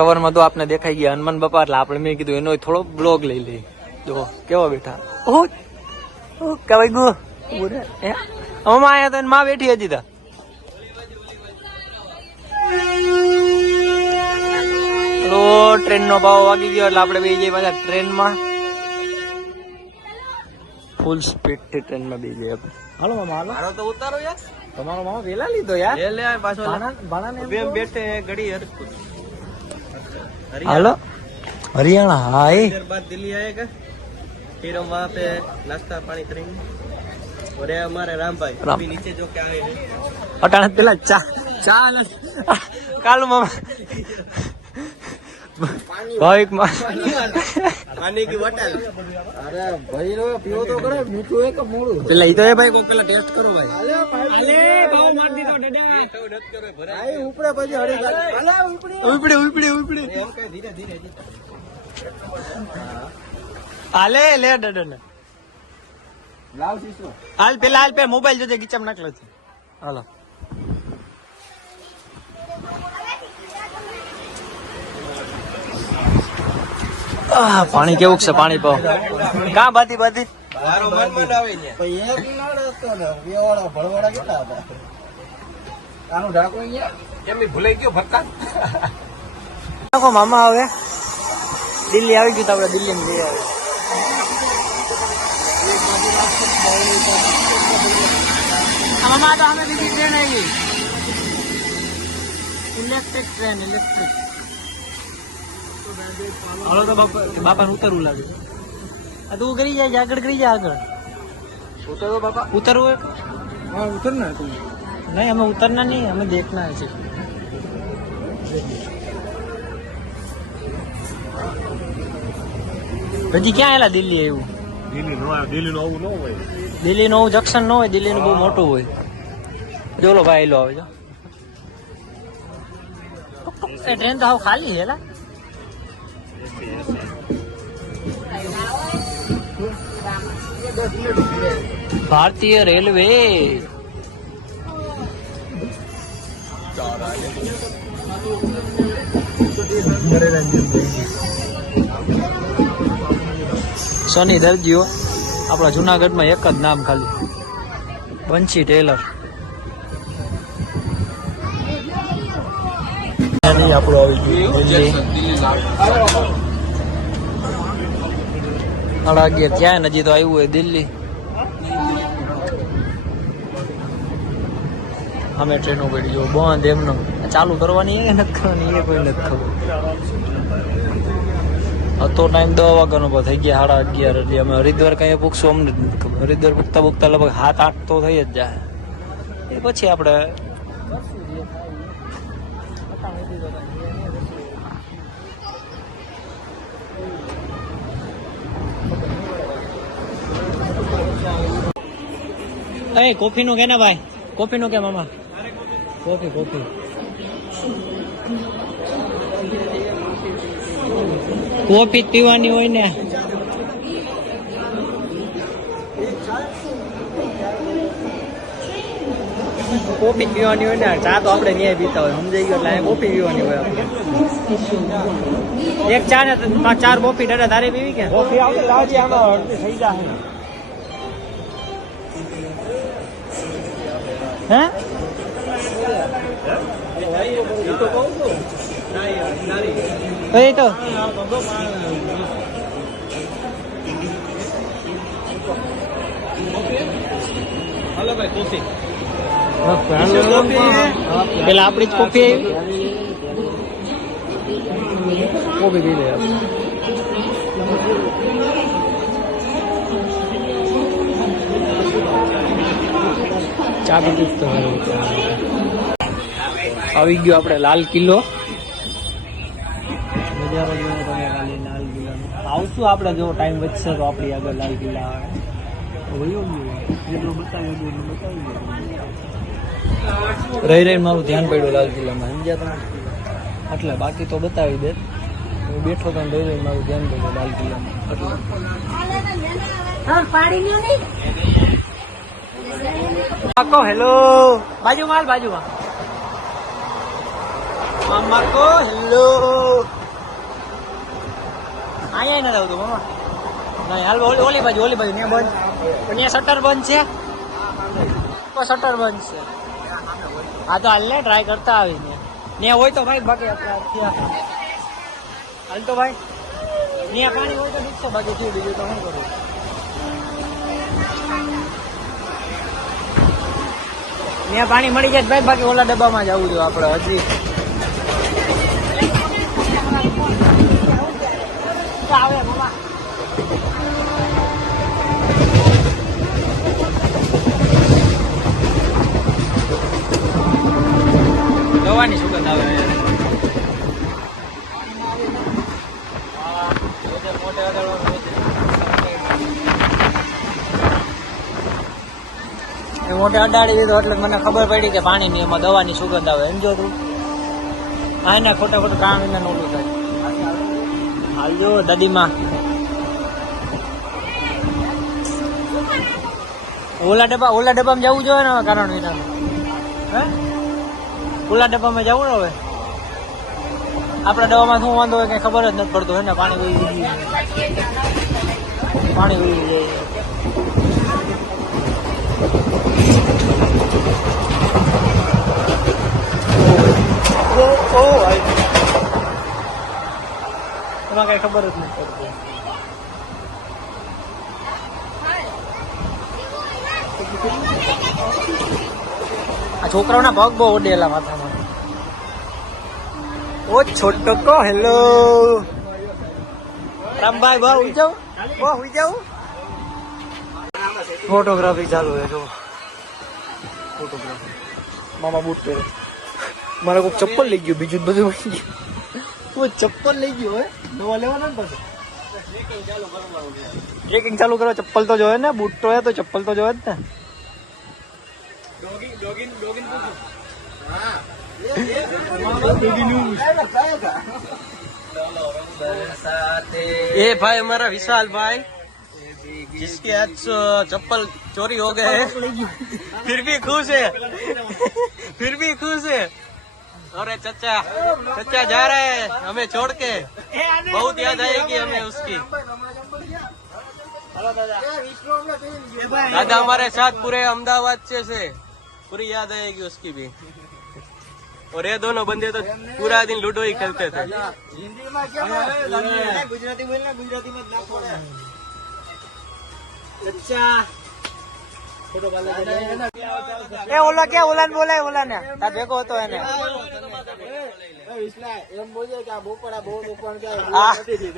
અવારનવાર તો આપને દેખાઈ ગયા હનુમાન બાપા, એટલે આપણે મેં કીધું એનો થોડો બ્લોગ લઈ લઈ. જો કેવા બેઠા. ઓહ કવાઈ ગયો મમ્મા આયા તો માં બેઠી હજી તા. હલો ટ્રેન નો ભાવ વાગી ગયો એટલે આપણે બે જઈએ પાછા ટ્રેનમાં. ફૂલ સ્પીડ થી ટ્રેન માં બે જઈએ આપણે. હાલો મામા હાલો. હાલો તો ઉતારો યાર. તમારો મામા વેલા લીધો યાર. લે લે પાછો બાણા બે બેઠે ઘડી હરકું. हेलो हरियाणा हाय देर बाद दिल्ली आएगा, फिर हम वहाँ पे नाश्ता पानी करेंगे. और ये हमारे राम भाई अभी नीचे जो क्या है अटाने पेला चा चा कालू मामा भाई पानी की बोतल. अरे भाई रो पियो तो करो, मीठू है का मोड़ू पेला ई तो है भाई को पेला टेस्ट करो भाई. अले भाव मार दी तो डडा ये तो नत करे भरे भाई ऊपरे પછી હડી અલે ऊपरे ऊपरे ऊपरे એમ કઈ ધીરે ધીરે આલે લે ડડો ને લાવ સીસો હાલ પેલા હાલ પે મોબાઈલ જોજે ગીચમ નાખલો છે. હાલો પાણી કેવું છે? પાણી પાવ કા બાતી બાતી મારો મન બનાવે ને ભાઈ એક નાડો તો ને વેવાળા ભળવાળા કેટલા હતા. આનું ઢાકો અહીંયા કેમ ભૂલાઈ ગયો ભરતા નાખો મામા. હવે દિલ્હી આવી ગયું તો આપણે દિલ્હી માં જઈ આવે. મામા તો અમે બીજી ટ્રેન આવી ઇલેક્ટ્રિક ટ્રેન ઇલેક્ટ્રિક. હાલો તો બાપા ને ઉતરવું લાગે. તું કરી જાય આગળ કરી જાય આગળ ઉતરો બાપા. ઉતરવું હા ઉતરના તું નહીં અમે ઉતરના નહીં અમે દેખના છે. હજી ક્યાં આવેલા દિલ્હી? એવું દિલ્હી નું આવું ન હોય. દિલ્હી નું જંક્શન ન હોય. દિલ્હી નું બહુ મોટું હોય. જોલો ભાઈ લો આવે જો ટ્રેન તો હાવ ખાલી હેલા. भारतीय रेलवे સોની દરજીઓ આપણા જુનાગઢમાં એક જ નામ ખાલી બંસી ટેલર. આપણો આવી ગયું 11:30 ક્યાં હજી તો આવ્યું હોય દિલ્હી. અમે ટ્રેનો પડી જો બંધ એમનો ચાલુ કરવાની એ નથી કરવાની એ કોઈ નથી ખબર. હતો ટાઈમ 10 વાગ્યાનો થઈ ગયા 11:30 એટલે અમે હરિદ્વાર કઈ પૂછશું અમને જ નથી ખબર. હરિદ્વાર પૂછતા પૂછતા લગભગ 7-8 તો થઈ જ જાય. એ પછી આપણે કોફી નું કે ને ભાઈ? કોફી નું કે મામા? કોફી કોફી કોફી પીવાની હોય ને. કોફી પીવાની હોય ને. ચા તો આપણે ન્યાય પીતા હોય સમજાઈ ગયો. એટલે કોફી પીવાની હોય આપણે. એક ચા ને 4 કોફી દાદા તારે પીવી કે? કોફી આવશે તાજી આમાં થઈ જાય. હે તો હાલો ભાઈ કોફી પેલા આપડી જ કોફી આવી. કોફી પી લે ચા પી તો આવી ગયો આપણે લાલ કિલ્લો. નજારો જોવો તમે ખાલી લાલ કિલ્લાનો. આવશું આપણે જો ટાઈમ વધશે તો આપણી આગળ લાલ કિલ્લા આવે. રહી રહીને મારું ધ્યાન પડ્યું લાલ કિલ્લામાં, સમજ્યા તમે? એટલે બાકી તો બતાવી દે. હું બેઠો તો રહી રહીને મારું ધ્યાન પડ્યું લાલ કિલ્લામાં. એટલે હેલો બાજુમાં બાજુમાં મામા કો હેલો અહીંયા નથી આવતું મામા. નહીં હાલ ઓલી બાજુ ત્યાં બંધ, ત્યાં શટર બંધ છે, શટર બંધ છે. હા તો હાલ ને ટ્રાય કરતા આવીને ત્યાં હોય તો ભાઈ, બાકી હાલ તો ભાઈ ત્યાં પાણી હોય તો દીકશે, બાકી થયું બીજું તો શું કરું. ત્યાં પાણી મળી જાય ભાઈ, બાકી ઓલા ડબ્બામાં જવું જોઈએ આપણે હજી. દવાની સુગંધ આવે મોટે અડાડી દીધો એટલે મને ખબર પડી કે પાણીની એમાં દવાની સુગંધ આવે. એમ જો તું હા ને ખોટા ખોટું કામ એને ઓલું થાય. હાલ જો દાદીમાં ઓલા ડબ્બામાં જવું જોઈએ ને કારણ વિનાનું. હે ઓલા ડબ્બામાં જવું ને હવે આપણા ડબ્બામાં શું વાંધો હોય કઈ ખબર જ નથી પડતું. હે ને પાણી ઉડી જાય. એમાં કઈ ખબર જ નથી પડતી. આ છોકરાઓના પગ બહુ ઉડેલા માથામાં. ઓ છોટો કો હેલો રામભાઈ, બહુ ઉઈ જાઉં. ફોટોગ્રાફી ચાલુ છે જો. ફોટોગ્રાફી મામા બૂટ પહેરે. મારે કોઈ ચપ્પલ લઈ ગયું, બીજું બધું વળી ગયું. કોઈ ચપ્પલ લઈ ગયો હે, નવા લેવાના ને પાછું. ટ્રેકિંગ ચાલુ કરો, ચપ્પલ તો જોયે ને, બૂટ તો હે તો ચપ્પલ તો જોયે જ ને. ये भाई हमारा विशाल भाई जिसके आज चप्पल चोरी हो गए हैं फिर भी खुश है अरे चचा जा रहे हैं हमें छोड़ के, बहुत याद आएगी हमें उसकी. दादा हमारे साथ पूरे अहमदाबाद से पूरी याद आएगी उसकी भी. और ये दोनों बंदे तो पूरा दिन लूडो ही खेलते थे. गुजराती बोलना, गुजराती में ઓલા ક્યાં ઓલા ને બોલાય, ઓલા ને તા ભેગો હતો એને.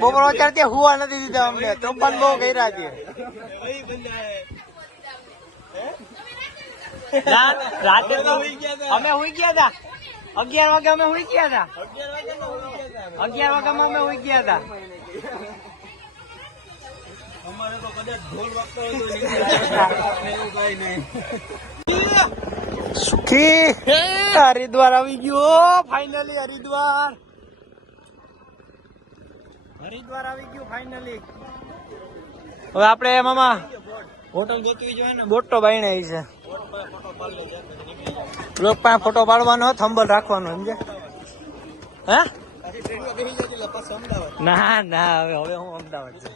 બપોર અત્યારે હુવા નથી દીધા અમને, તોફાન બહુ કર્યા છે. રાતે અમે હુઈ ગયા હતા 11 વાગે, અમે હુઈ ગયા હતા 11 વાગ્યામાં અમે હુઈ ગયા હતા. અમારે તો કદાચ ઢોલ વાગતો હતો સુખી. હરિદ્વાર આવી ગયો ફાઇનલી. હરિદ્વાર આવી ગયું ફાઇનલી. હવે આપણે મામા હોટલ ગોતવી જોઈએ ને. બોટ તો બાઈને છે, લોક પાસે ફોટો પાડવાનો, થંબલ રાખવાનો, સમજે? હે ના હવે હું અમદાવાદ છે.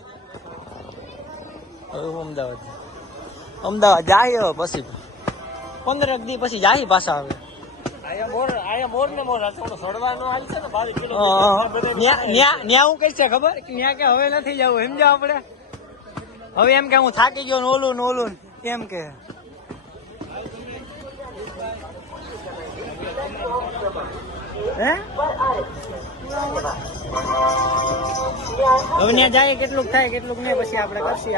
અમદાવાદ જાય પછી 15 દી પછી જાય પાછા. હવે ન્યા હું કઈ છે ખબર, ન્યા કે હવે નથી જવું, સમજાવ આપડે. હવે એમ કે હું થાકી ગયો ને ઓલું એમ કે. હે હવે ત્યાં જાય કેટલુંક થાય કેટલુંક નહીં, પછી આપણે કરશી.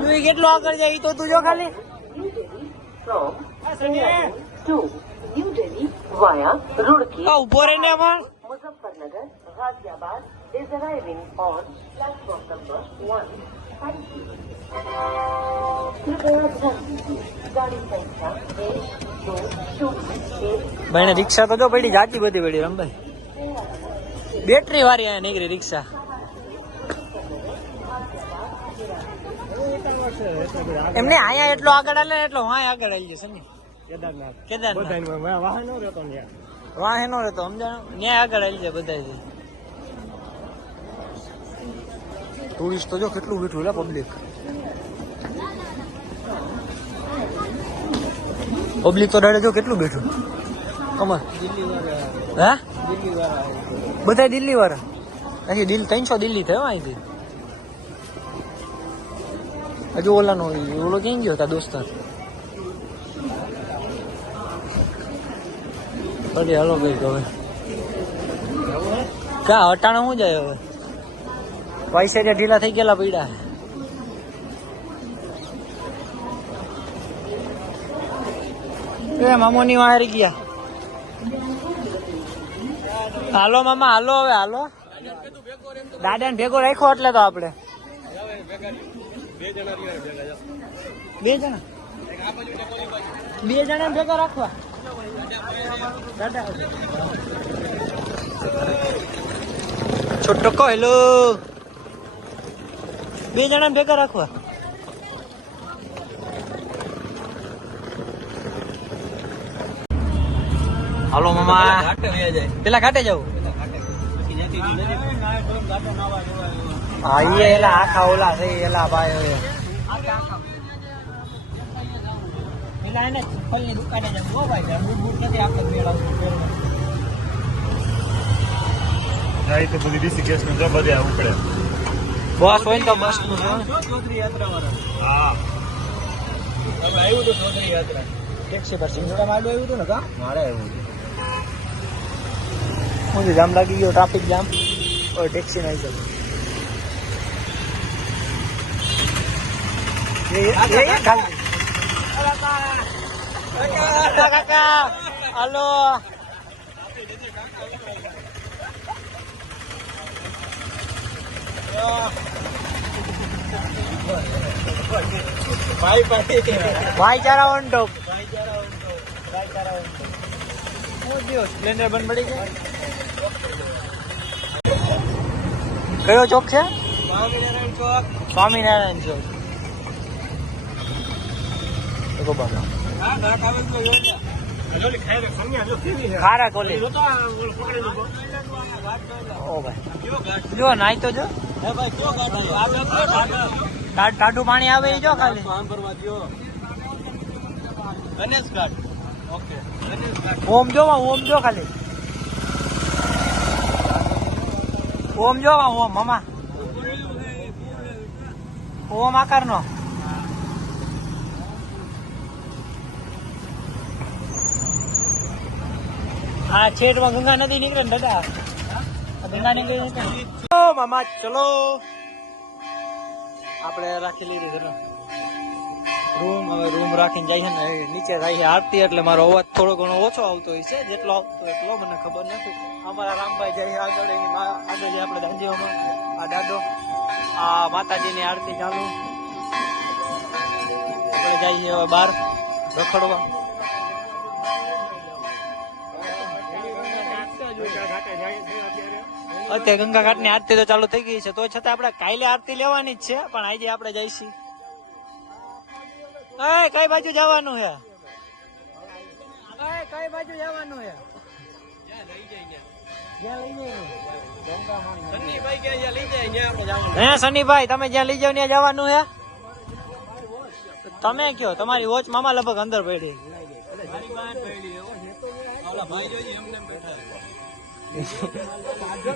તું કેટલું આગળ જાય તો તું જો ખાલી. ઉભો રહી ને પણ Muzaffarnagar, Ghaziabad is arriving on platform number 1. Thank you. ભાઈ રિક્ષા તો જો પડી જાતી બધી પડી રમભાઈ, બેટરી વાળી અહીંયા નીકળી રિક્ષા. એમને અહીંયા એટલો આગળ હાલે એટલો હા આગળ આવી જશે ને. કેદારનાથ વાહનો રહેતો સમજાણો ન્યાય આગળ આવી જાય બધા. ટુરિસ્ટ તો જો કેટલું બેઠું લે પબ્લિક. પબ્લિક તો ડરે જો કેટલું બેઠું. કમર હા બધા દિલ્હી વાળા. હજી 300 દિલ્હી થયો અહીંથી. હજુ ઓલાનો ઓલો ક્યાં ગયો હતા દોસ્તાર. અરે હાલો ભાઈ હવે કા અટાણા શું જાય હવે. પૈસા ઢીલા થઈ ગયેલા પૈડા. મામોની વાહારી ગયા. હાલો મામા હાલો હવે હાલો. દાદાને ભેગો રાખ્યો એટલે તો આપડે 2 જણા ભેગો રાખવા. છોટો કો હેલો 2 જણા ભેગા રાખવા. હાલો મામા પેલા ઘાટે જવું. હા એલા આખા ઓલા છે એલા ભાઈ. પેલા એને ફળની દુકાને જવું ભાઈ. બૂટ નથી આપતો મેળા. તો બધી ઋષિકેશ નું બધે ઉપડે. બસ હોય તો બસ નું ચૌધરી યાત્રા વાળા. હા આવ્યું તો ચૌધરી યાત્રા ટેક્સી પર સિંગોડા માં આવ્યું હતું ને કા મારે આવ્યું. હું જામ લાગી ગયો ટ્રાફિક જામ. ઓર ટેક્સી નહીં ચાલે. હાલો ભાઈચારા ઓન ટોપ. સ્પ્લેન્ડર બંધ પડી છે. કયો ચોક છે? સ્વામિનારાયણ ચોક. સ્વામિનારાયણ ચોક. ખારા કોલી જો નાઈ તો જો ટાઢું પાણી આવે એ જો ખાલી. ઓમ જોવા ઓમ જો ખાલી. ઓમ જોવા ઓમ મામા ઓમ આકાર નો. હા છેટમાં ગંગા નદી નીકળે ને દાદા. ગંગા નીકળી મામા ચલો. આપણે રાખી લીધી રૂમ. હવે રૂમ રાખીને જઈએ ને નીચે જાય આરતી એટલે મારો અવાજ થોડો ઘણો ઓછો આવતો હોય છે. જેટલો આવતો એટલો મને ખબર નથી. અમારા રામભાઈ જાય આગળ એની આગળ આપણે દાંડીઓમાં આ દાદો આ માતાજીની આરતી ચાલુ. આપણે જઈએ હવે બહાર રખડવા. અત્યારે ગંગા ઘાટ ની આરતી તો ચાલુ થઈ ગઈ છે. તો છતાં આપણે કાલે આરતી લેવાની જ છે. પણ આજે આપણે જઈશું. કઈ બાજુ જવાનું છે? કઈ બાજુ જવાનું છે? હે સનીભાઈ તમે જ્યાં લઈ જાવ ત્યાં જવાનું છે? તમે કયો તમારી વોચ મામા લગભગ અંદર પડી.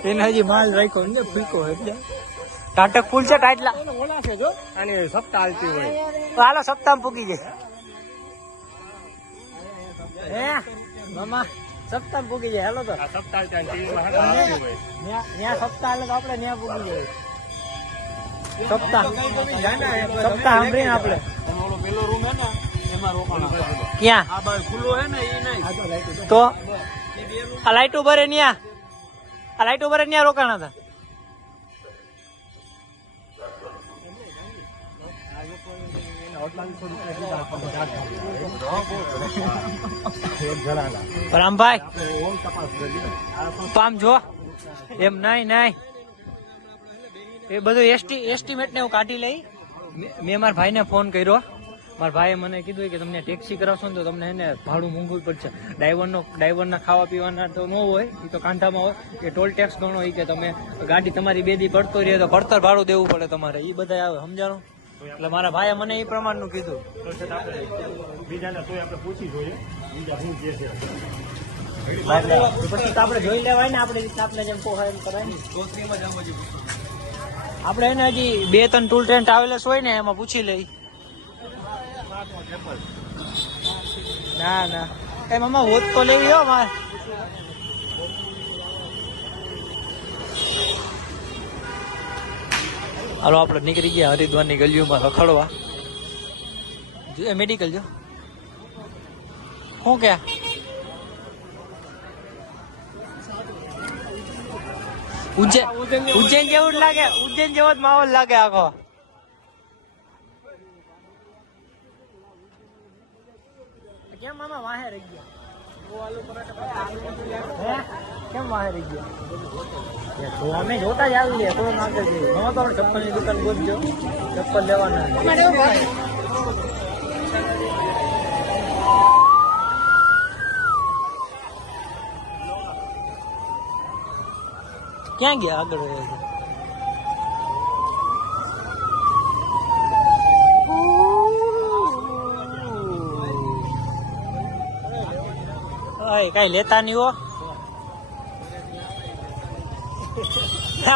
એને હજી માલ રાખ્યો ને ફૂલકો એટલે ટાટક ફૂલ છે ટાટલા ઓલા છે જો. અને સપ્તાહ હાલતી હોય તો હાલો સપ્તાહ પૂકી જાય. હે મામા સપ્તાહ પૂકી જાય. હાલો તો સપ્તાહ ત્યાં સપ્તાહ એટલે આપણે ત્યાં પૂકી જાય. સપ્તાહ સાંભળીને આપણે પેલો રૂમ હે ને એમાં રોકાણ. ક્યાં આ બાર ખુલ્લો હે ને એ નહીં તો આ લાઈટ ઉભરે ન્યા. આ લાઈટ ઉભરે ન્યા રોકાણા હતા. પણ આમ ભાઈ પામ જો એમ નહીં એ બધું એસ્ટિમેટ ને હું કાઢી લઈ. મેં મારા ભાઈને ફોન કર્યો. મારા ભાઈએ મને કીધું કે તમને ટેક્સી કરાવશો ને તો તમને એને ભાડું મોંઘું પડશે. ડ્રાઈવરના ખાવા પીવાના તો ન હોય, એ તો કાંઠામાં હોય. એ ટોલ ટેક્સ ગણો એ કે તમે ગાડી તમારી 2 દી પડતો રહે તો પડતર ભાડું દેવું પડે તમારે. એ બધા આવે સમજાણું. એટલે મારા ભાઈએ મને એ પ્રમાણનું કીધું. બીજાને તોય આપણે પૂછી જોઈએ બીજા શું કે છે. પછી તો આપણે જોઈ લેવાય ને આપણે આપણે જેમ પોહાય એમ કરાય ને. આપણે એને હજી 2-3 ટૂલ ટ્રેન ટ્રાવેલર્સ હોય ને એમાં પૂછી લઈ. ના એ મામા હોત તો લેવી હો મારે. હાલો આપણે નીકળી ગયા હરિદ્વારની ગલીઓમાં રખડવા. મેડિકલ જો શું કે ઉજ્જૈન જેવું જ લાગે. ઉજ્જૈન જેવો જ માહોલ લાગે આખો. કેમ મામા વાહે રહી ગયા? કેમ વાહે રહી ગયા? અમે જોતા જ આવી ગયા. કોઈ માગે છે તો ચપ્પલ ની દુકાન ગોતજો. ચપ્પલ લેવાના. ક્યાં ગયા આગળ? કઈ લેતા નહીં હો.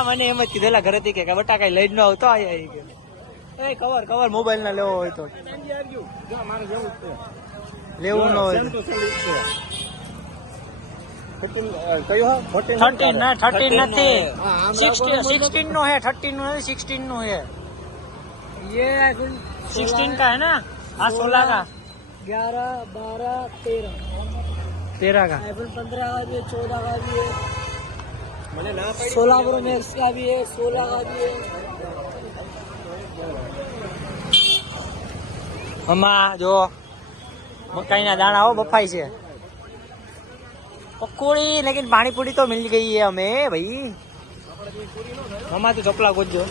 મને એમ જ કીધેલા ઘરેથી કે બટા કઈ લઈ જ ન આવતો. કવર મોબાઈલ ના લેવો હોય તો લેવું ન હોય. 13 નથી, 16 નો है. 13 नो है, 16 नो है. ये 16 का है ना. हाँ 16 का, 11, 12, 13 का. आईफोन 15 का भी है, 14 का भी है, 16 प्रो मैक्स का भी है, 16 का भी है. हमारा जो मकाई ना दाना हो बफाई से पकौड़ी, लेकिन पानी पूरी तो मिल गई है हमें भाई. मामा तो चपला कुछ जो